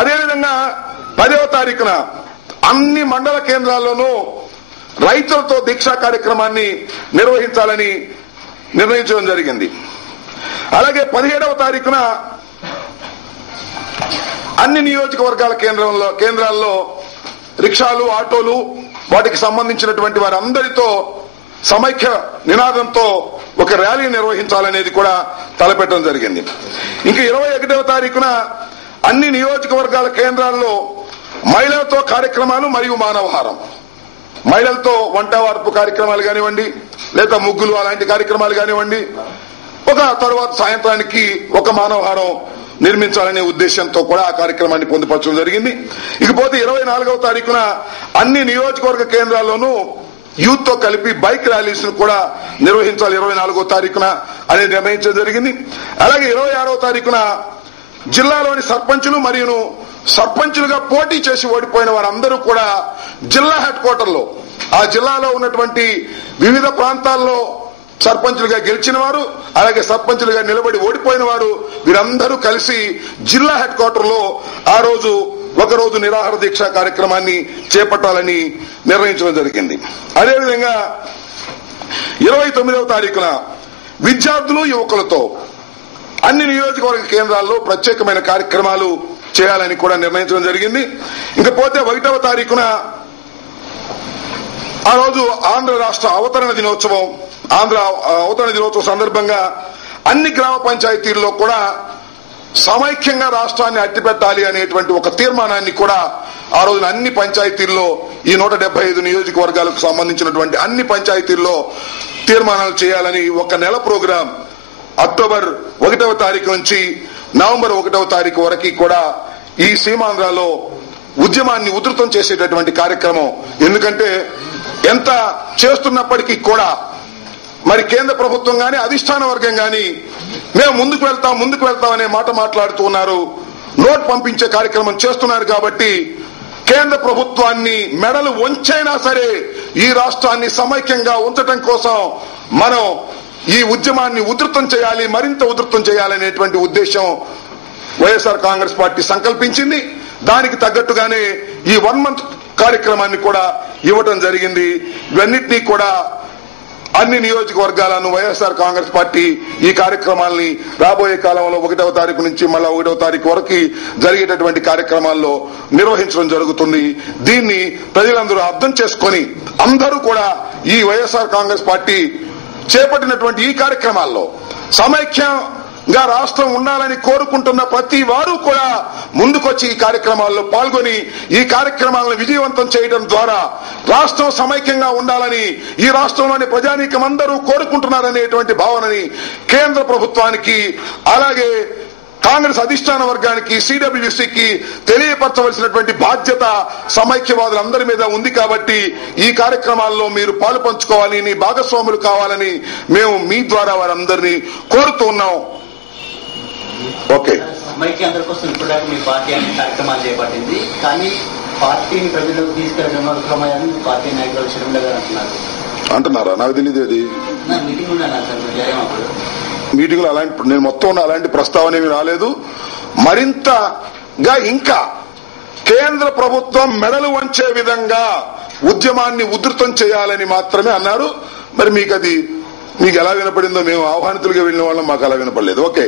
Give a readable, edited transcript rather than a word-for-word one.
అదేవిధంగా 10వ తారీఖున అన్ని మండల కేంద్రాల్లోనూ రైతులతో దీక్షా కార్యక్రమాన్ని నిర్వహించాలని నిర్ణయించడం జరిగింది. అలాగే 17వ తారీఖున అన్ని నియోజకవర్గాల కేంద్రాల్లో రిక్షాలు, ఆటోలు, వాటికి సంబంధించినటువంటి వారందరితో సమైక్య నినాదంతో ఒక ర్యాలీ నిర్వహించాలనేది కూడా తలపెట్టడం జరిగింది. ఇంకా 21వ తారీఖున అన్ని నియోజకవర్గాల కేంద్రాల్లో మహిళలతో కార్యక్రమాలు మరియు మానవహారం, మహిళలతో వంట వార్పు కార్యక్రమాలు కానివ్వండి, లేదా ముగ్గులు అలాంటి కార్యక్రమాలు కానివ్వండి, ఒక తరువాత సాయంత్రానికి ఒక మానవహారం నిర్మించాలనే ఉద్దేశంతో కూడా ఆ కార్యక్రమాన్ని పొందుపరచడం జరిగింది. ఇకపోతే 24వ తారీఖున అన్ని నియోజకవర్గ కేంద్రాల్లోనూ యూత్ తో కలిపి బైక్ ర్యాలీస్ కూడా నిర్వహించాలి 24వ తారీఖున అనేది నిర్ణయించడం జరిగింది. అలాగే 26వ తారీఖున జిల్లాలోని సర్పంచులు మరియు సర్పంచులుగా పోటీ చేసి ఓడిపోయిన వారందరూ కూడా జిల్లా హెడ్ క్వార్టర్లో, ఆ జిల్లాలో ఉన్నటువంటి వివిధ ప్రాంతాల్లో సర్పంచులుగా గెలిచిన వారు, అలాగే సర్పంచులుగా నిలబడి ఓడిపోయిన వారు, వీరందరూ కలిసి జిల్లా హెడ్ క్వార్టర్లో ఆ రోజు ఒకరోజు నిరాహార దీక్ష కార్యక్రమాన్ని చేపట్టాలని నిర్ణయించడం జరిగింది. అదేవిధంగా 29వ తారీఖున విద్యార్థులు, యువకులతో అన్ని నియోజకవర్గ కేంద్రాల్లో ప్రత్యేకమైన కార్యక్రమాలు చేయాలని కూడా నిర్ణయించడం జరిగింది. ఇంకపోతే 1వ తారీఖున ఆ రోజు ఆంధ్ర రాష్ట్ర అవతరణ దినోత్సవం, ఆంధ్ర అవతరణ దినోత్సవం సందర్భంగా అన్ని గ్రామ పంచాయతీల్లో కూడా సమైక్యంగా రాష్ట్రాన్ని అట్టిపెట్టాలి అనేటువంటి ఒక తీర్మానాన్ని కూడా ఆ రోజున అన్ని పంచాయతీల్లో, ఈ 175 నియోజకవర్గాలకు సంబంధించినటువంటి అన్ని పంచాయతీల్లో తీర్మానాలు చేయాలని ఒక నెల ప్రోగ్రాం అక్టోబర్ 1వ తారీఖు నుంచి నవంబర్ 1వ తారీఖు వరకు కూడా ఈ సీమాంధ్రలో ఉద్యమాన్ని ఉధృతం చేసేటటువంటి కార్యక్రమం. ఎందుకంటే ఎంత చేస్తున్నప్పటికీ కూడా మరి కేంద్ర ప్రభుత్వం గాని, అధిష్టాన వర్గం గాని మేము ముందుకు వెళ్తాం అనే మాట మాట్లాడుతూ ఉన్నారు. నోట్ పంపించే కార్యక్రమం చేస్తున్నారు. కాబట్టి కేంద్ర ప్రభుత్వాన్ని మెడలు వంచైనా సరే ఈ రాష్ట్రాన్ని సమైక్యంగా ఉంచడం కోసం మనం ఈ ఉద్యమాన్ని ఉధృతం చేయాలి, మరింత ఉధృతం చేయాలనేటువంటి ఉద్దేశం వైఎస్ఆర్ కాంగ్రెస్ పార్టీ సంకల్పించింది. దానికి తగ్గట్టుగానే ఈ 1 మంత్ కార్యక్రమాన్ని కూడా ఇవ్వడం జరిగింది. ఇవన్నిటినీ కూడా అన్ని నియోజకవర్గాలను వైఎస్ఆర్ కాంగ్రెస్ పార్టీ ఈ కార్యక్రమాల్ని రాబోయే కాలంలో 1వ తారీఖు నుంచి మళ్ళా 1వ తారీఖు వరకు జరిగేటటువంటి కార్యక్రమాల్లో నిర్వహించడం జరుగుతుంది. దీన్ని ప్రజలందరూ అర్థం చేసుకొని అందరూ కూడా ఈ వైఎస్ఆర్ కాంగ్రెస్ పార్టీ చేపట్టినటువంటి ఈ కార్యక్రమాల్లో సమైక్యంగా రాష్ట్రం ఉండాలని కోరుకుంటున్న ప్రతి వారు కూడా ముందుకొచ్చి ఈ కార్యక్రమాల్లో పాల్గొని ఈ కార్యక్రమాలను విజయవంతం చేయడం ద్వారా రాష్ట్రం సమైక్యంగా ఉండాలని ఈ రాష్ట్రంలోని ప్రజానీకం అందరూ కోరుకుంటున్నారనేటువంటి భావనని కేంద్ర ప్రభుత్వానికి, అలాగే కాంగ్రెస్ అధిష్టాన వర్గానికి, సిడబ్ల్యూసీకి తెలియపరచవలసినటువంటి బాధ్యత సమైక్యవాదులందరి మీద ఉంది. కాబట్టి ఈ కార్యక్రమాల్లో మీరు పాలు పంచుకోవాలని, భాగస్వాములు కావాలని మేము మీ ద్వారా వారందరినీ కోరుతూ ఉన్నాం. ఓకే, సమైక్యాంధ్ర కోసం ఇప్పటిదాకా మీ పార్టీ అనే కార్యక్రమాలు చేపట్టింది. కానీ పార్టీని ప్రజలకు తీసుకెళ్లడంలో విఫలమయ్యాలని మీ పార్టీ నాయకులు షర్మిల గారు అంటున్నారా? నాకు తెలియదు. అది మీటింగ్ ఉన్నాను సార్, మీరు అప్పుడు మీటింగ్ లో అలాంటి నేను మొత్తం అలాంటి ప్రస్తావన ఏమి రాలేదు. మరింతగా ఇంకా కేంద్ర ప్రభుత్వం మెడలు వంచే విధంగా ఉద్యమాన్ని ఉధృతం చేయాలని మాత్రమే అన్నారు. మరి మీకు ఎలా వినపడిందో, మేము ఆహ్వానితులుగా వెళ్ళిన వాళ్ళం మాకు అలా వినపడలేదు. ఓకే.